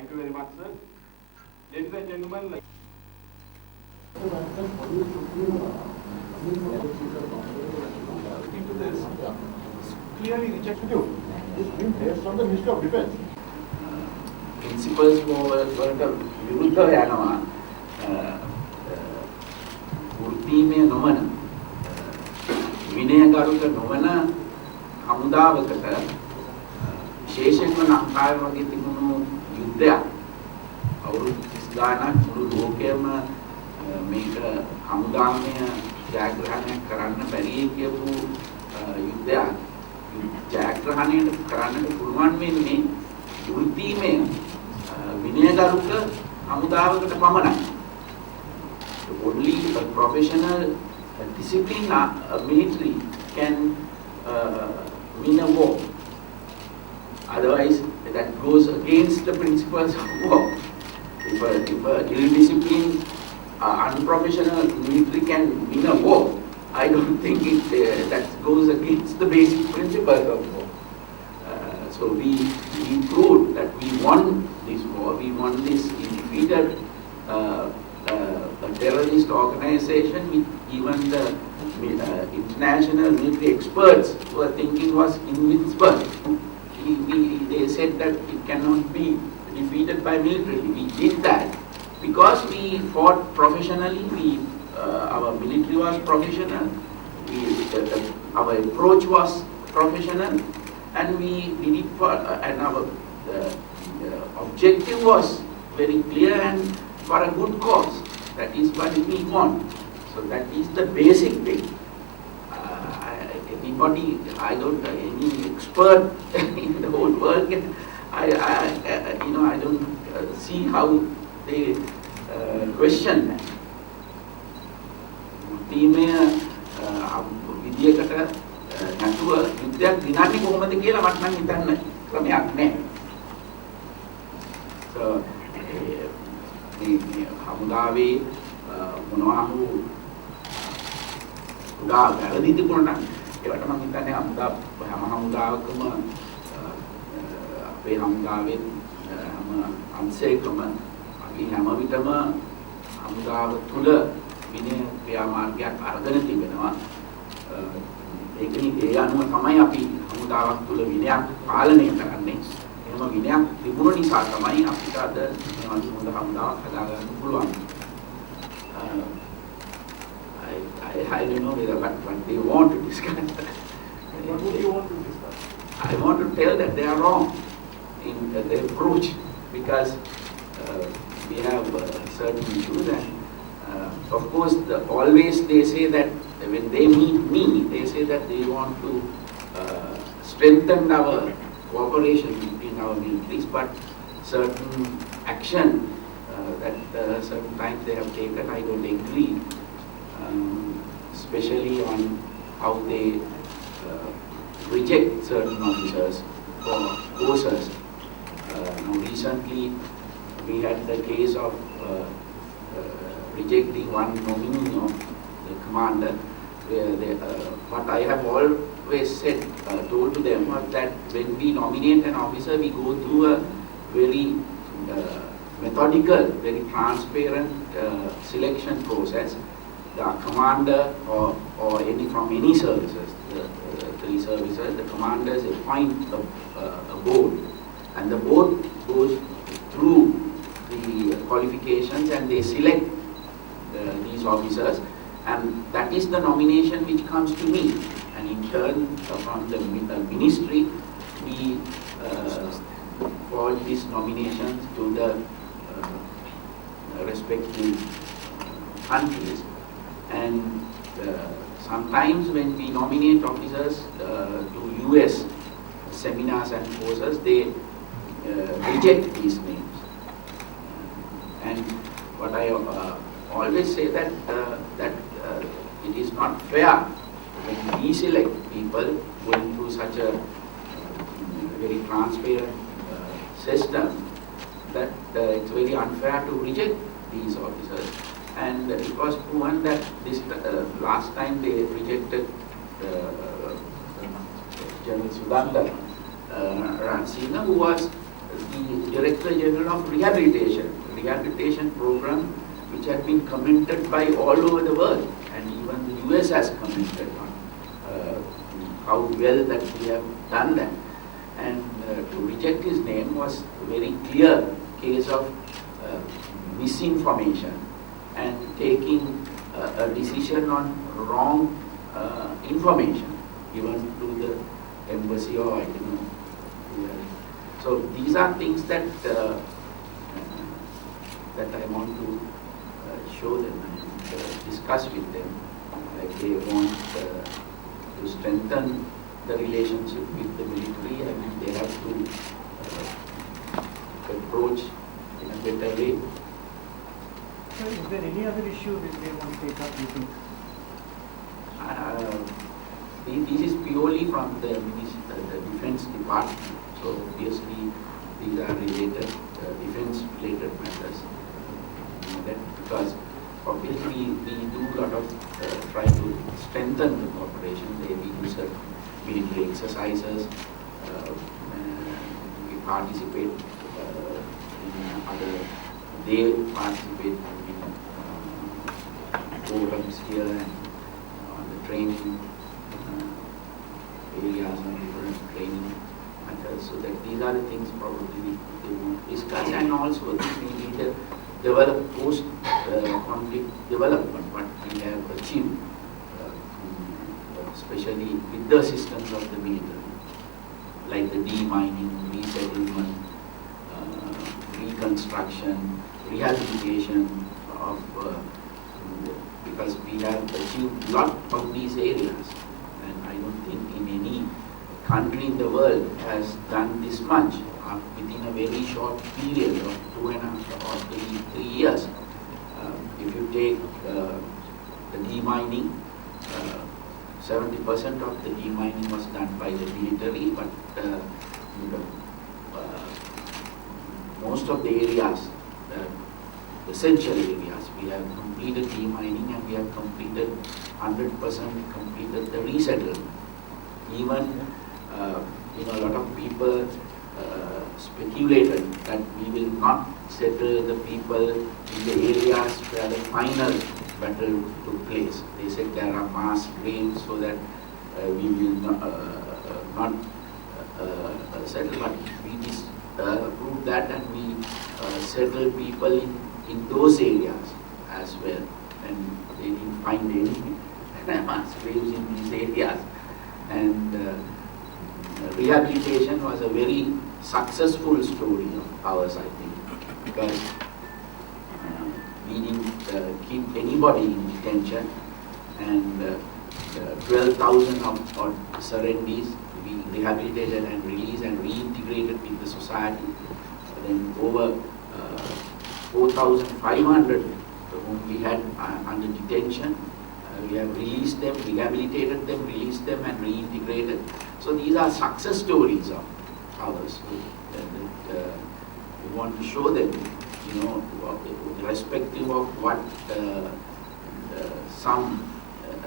Thank you very much, sir. Ladies and gentlemen, into this clearly rejected you. This been based on the Ministry of Defence. Principles වලට විරුද්ධව යනවා වෘත්තීමය නොවන විනයගරුක නොවන හමුදාවකට විශේෂයෙන්ම ලංකාවේ වගේ තිබුණු යුද්ධයක් අවුරුදු 30 ගානක් මුළු ලෝකෙම මේක හමුදාමය ජයග්‍රහණයක් කරන්න බැරි කියපු යුද්ධයක් ජයග්‍රහණය කරන්නට පුළුවන් වෙන්නේ වෘත්තීමය විනයගරුක හමුදාවකට පමණයි. Only a professional discipline military can win a war. Otherwise, that goes against the principles of war. If a ill-disciplined, unprofessional military can win a war, I don't think that goes against the basic principles of war. So we proved that we won this war. We won this. We defeated a terrorist organization which even the international military experts were thinking was invincible. They said that it cannot be defeated by military. We did that because we fought professionally. Our military was professional. Our approach was professional. And we did it for, and our objective was very clear and for a good cause. That is what we want. So that is the basic thing. Anybody, I don't, any expert in the whole world can, I don't see how they question that. විදියකට නැතුව යුද්ධයක් දිනන්නේ කොහොමද කියලා මට නම් හිතන්න ක්‍රමයක් නැහැ. මේ හමුදාවේ මොනවා හෝ උදා වැරදි තිබුණා නම් ඒවට මම හිතන්නේ හැම හමුදාවකම අපේ හමුදාවේ හැම අංශයකම අපි හැම විටම හමුදාව තුල විනය ක්‍රියාමාර්ගයක් අරගෙන තිබෙනවා. ඒ අනුව තමයි අපි හමුදාවක් තුළ විනයක් පාලනය කරන්නේ. එහෙම විනයක් තිබුණ නිසා තමයි අපිට අද මේ හොඳ හමුදාවක් හදාගන්න පුළුවන්. I don't know whether what they want to discuss. What would you want to discuss? I want to tell that they are wrong in their approach because we have certain issues and of course always they say that when they meet me, they say that they want to strengthen our cooperation between our militaries, but certain action that certain times they have taken, I don't agree, especially on how they reject certain officers for courses. Now recently we had the case of rejecting one nominee of the commander. What I have always said, told to them was that when we nominate an officer, we go through a very methodical, very transparent selection process. The commander or any from any services, the three services, the commanders appoint a board, and the board goes through the qualifications and they select these officers. And that is the nomination which comes to me. And in turn, from the ministry, we forward these nominations to the respective countries. And sometimes when we nominate officers to US seminars and courses, they reject these names. And what I always say that it is not fair when we select people going through such a very transparent system that it's very unfair to reject these officers. And it was proven that this last time they rejected General Sudhakar Ransina, who was the Director General of Rehabilitation program, which had been commented by all over the world, and even the US has commented on how well that we have done that. And to reject his name was a very clear case of misinformation and taking a decision on wrong information given to the embassy or I don't know. So these are things that that I want to show them and discuss with them. Like they want to strengthen the relationship with the military, and they have to approach in a better way. So is there any other issue that they want to take up, you think? This is purely from the Defense Department. So obviously these are related, defense-related matters. Because obviously we do a lot of try to strengthen the cooperation. We do certain military exercises. We participate in other. They participate in programs here and on the training areas and different training matters. So that these are the things probably they want to discuss, and also we need to develop post-conflict development, what we have achieved, especially with the assistance of the military, like the demining, resettlement, reconstruction, rehabilitation of, because we have achieved a lot of these areas, and I don't think in any country in the world has done this much within a very short period of 2.5 or 3 years. If you take the demining, 70% of the demining was done by the military, but most of the areas, essential areas, we have completed demining, and we have completed 100% completed the resettlement. Even a lot of people speculated that we will not settle the people in the areas where the final battle took place. They said there are mass graves so that we will not settle, but we proved that, and we settled people in those areas as well, and they didn't find any mass graves in these areas. And rehabilitation was a very successful story of ours, I think, because we didn't keep anybody in detention, and 12,000 of surrendees we rehabilitated and released and reintegrated with the society. Then over 4,500 whom we had under detention, we have released them, rehabilitated them, released them, and reintegrated. So these are success stories of ours. We want to show them, irrespective of what some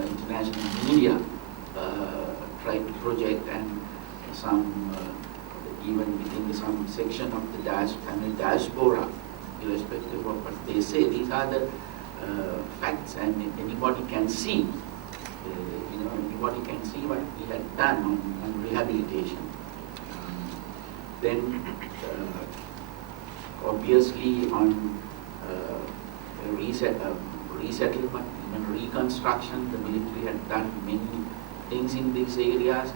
international media try to project, and some even within some section of the diaspora, irrespective of what they say, these are the facts, and anybody can see. Anybody can see what we had done on rehabilitation. Then, obviously, on resettlement, even reconstruction, the military had done many things in these areas.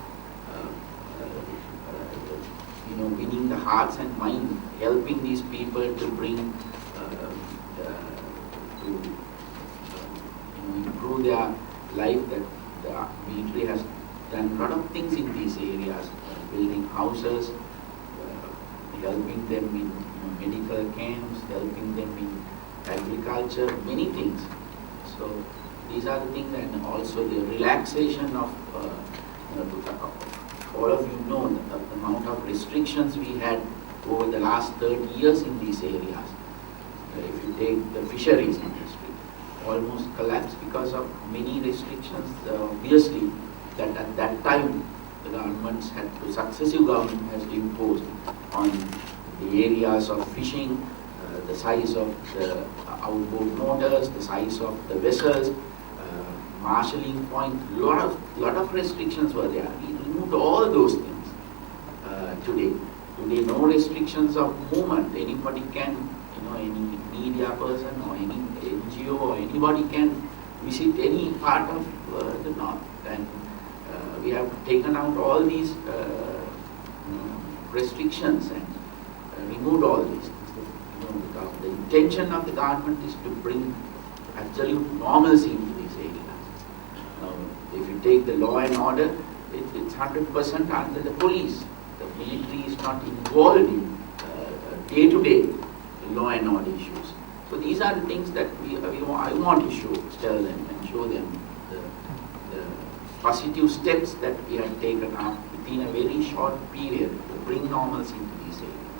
Winning the hearts and minds, helping these people to bring to improve their life. That the military has done a lot of things in these areas, building houses, helping them in medical camps, helping them in agriculture, many things. So these are the things, and also the relaxation of, all of you know the amount of restrictions we had over the last 30 years in these areas. If you take the fisheries industry, almost collapsed because of many restrictions. Obviously, that at that time the governments had to, successive government has imposed on the areas of fishing, the size of the outboard motors, the size of the vessels, marshalling point, lot of restrictions were there. We removed all those things today. Today, no restrictions of movement. Anybody can, any media person or any NGO or anybody can visit any part of the north. And we have taken out all these restrictions and removed all these things. Because the intention of the government is to bring absolute normalcy into these areas. If you take the law and order, it's 100% under the police. The military is not involved in day-to-day law and order issues. So these are the things that I want to tell them and show them the positive steps that we have taken up within a very short period to bring normalcy into these areas.